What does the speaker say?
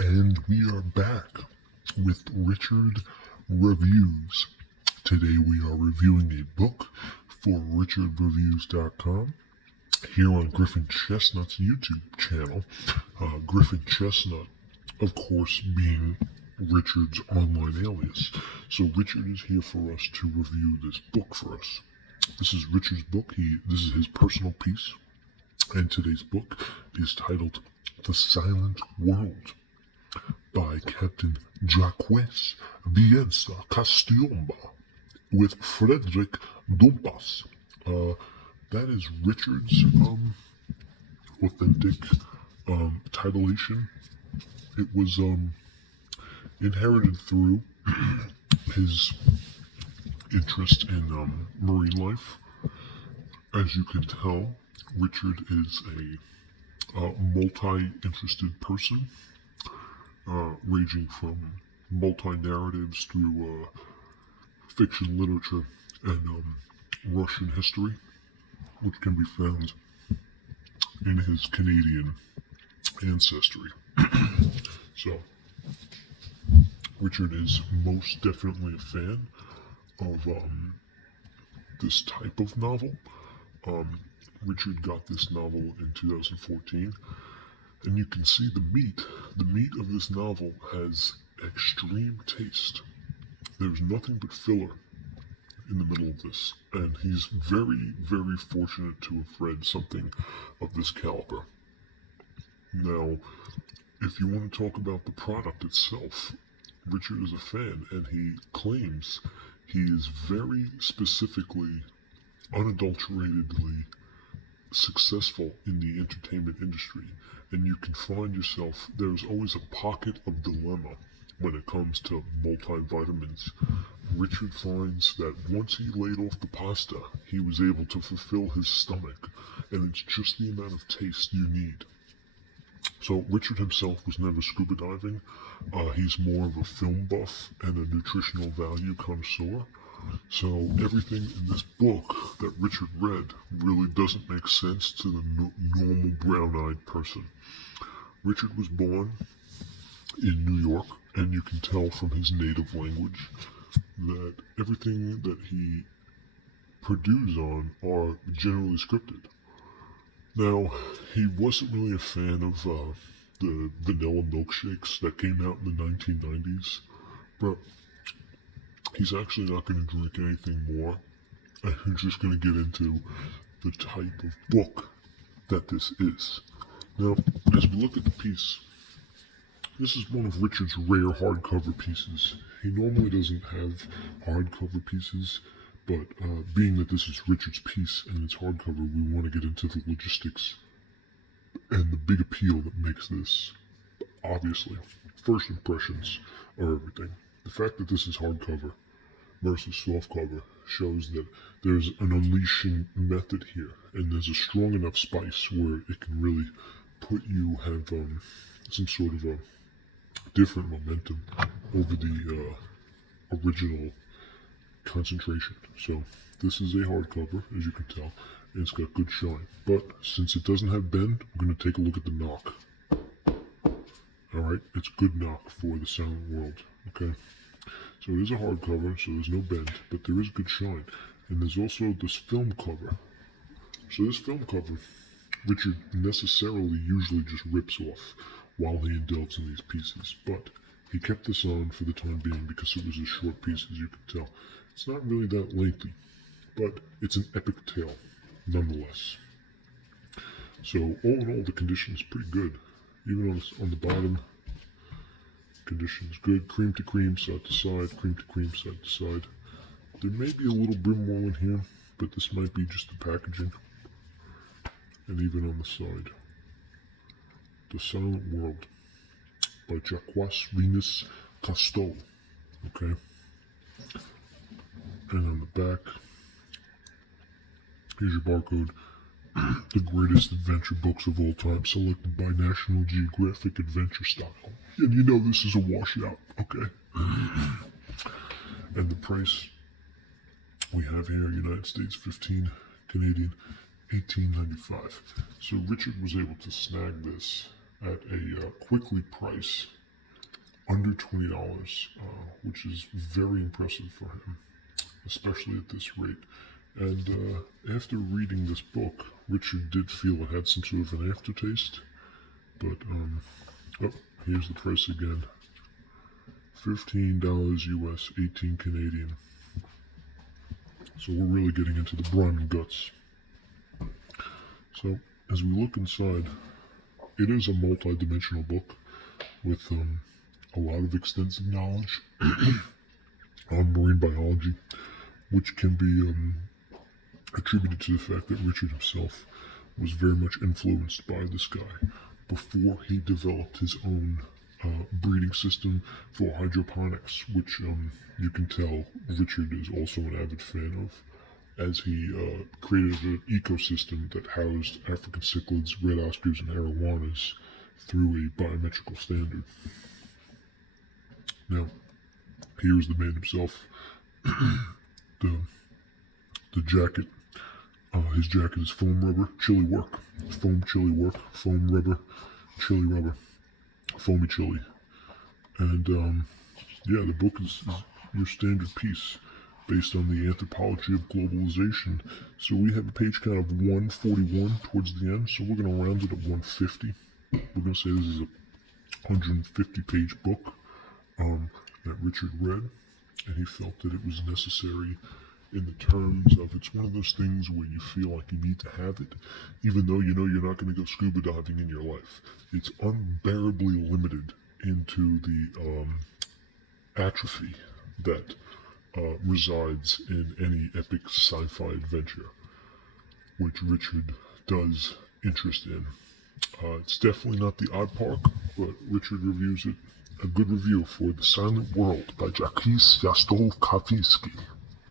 And we are back with Richard Reviews. Today we are reviewing a book for richardreviews.com here on Griffin Chestnut's YouTube channel. Griffin Chestnut, of course, being Richard's online alias. So Richard is here for us to review this book for us. This is Richard's book. This is his personal piece. And today's book is titled The Silent World by Captain Jacques-Yves Cousteau with Frederic Dumas. That is Richard's authentic titulation. It was inherited through his interest in marine life. As you can tell, Richard is a multi-interested person, ranging from multi-narratives through fiction literature and Russian history, which can be found in his Canadian ancestry. So, Richard is most definitely a fan of this type of novel. Richard got this novel in 2014, and you can see the meat of this novel has extreme taste. There's nothing but filler in the middle of this, and he's very, very fortunate to have read something of this caliber. Now, if you want to talk about the product itself, Richard is a fan, and he claims he is very specifically, unadulteratedly successful in the entertainment industry, and you can find yourself, there's always a pocket of dilemma when it comes to multivitamins. Richard finds that once he laid off the pasta, he was able to fulfill his stomach, and it's just the amount of taste you need. So Richard himself was never scuba diving. He's more of a film buff and a nutritional value connoisseur. So everything in this book that Richard read really doesn't make sense to the normal brown-eyed person. Richard was born in New York, and you can tell from his native language that everything that he preduces on are generally scripted. Now, he wasn't really a fan of the vanilla milkshakes that came out in the 1990s, but he's actually not going to drink anything more, and he's just going to get into the type of book that this is. Now, as we look at the piece, this is one of Richard's rare hardcover pieces. He normally doesn't have hardcover pieces, but being that this is Richard's piece and it's hardcover, we want to get into the logistics and the big appeal that makes this. Obviously, first impressions are everything. The fact that this is hardcover versus softcover shows that there's an unleashing method here, and there's a strong enough spice where it can really have some sort of a different momentum over the original concentration. So this is a hardcover, as you can tell, and it's got good shine. But since it doesn't have bend, we're going to take a look at the knock. Alright, it's good knock for the Silent World. Okay, so it is a hardcover, so there's no bend, but there is good shine. And there's also this film cover. So this film cover, Richard necessarily usually just rips off while he indulges in these pieces, but he kept this on for the time being because it was a short piece, as you can tell. It's not really that lengthy, but it's an epic tale nonetheless. So all in all, the condition is pretty good. Even on the bottom, condition is good. Cream to cream, side to side, cream to cream, side to side. There may be a little brim wall in here, but this might be just the packaging. And even on the side, The Silent World by Jacques-Yves Cousteau. Okay. And on the back, here's your barcode. The greatest adventure books of all time, selected by National Geographic Adventure Style. And you know this is a washout, okay? And the price we have here, United States 15, Canadian $18.95. So Richard was able to snag this at a quickly price under $20, which is very impressive for him, especially at this rate. And after reading this book, Richard did feel it had some sort of an aftertaste. But, oh, here's the price again. $15 US, 18 Canadian. So we're really getting into the brine and guts. So as we look inside, it is a multi-dimensional book with a lot of extensive knowledge on marine biology, which can be attributed to the fact that Richard himself was very much influenced by this guy before he developed his own breeding system for hydroponics, which you can tell Richard is also an avid fan of, as he created an ecosystem that housed African cichlids, red oscars, and arowanas through a biometrical standard. Now, here's the man himself. The jacket. His jacket is foam rubber, chili work. Foam chili work, foam rubber, chili rubber, foamy chili. And yeah, the book is your standard piece based on the anthropology of globalization. So we have a page count of 141 towards the end, so we're going to round it at 150. We're going to say this is a 150-page book that Richard read, and he felt that it was necessary in the terms of, it's one of those things where you feel like you need to have it, even though you know you're not going to go scuba diving in your life. It's unbearably limited into the atrophy that resides in any epic sci-fi adventure, which Richard does interest in. It's definitely not the odd park, but Richard reviews it. A good review for The Silent World by Jacques-Yves.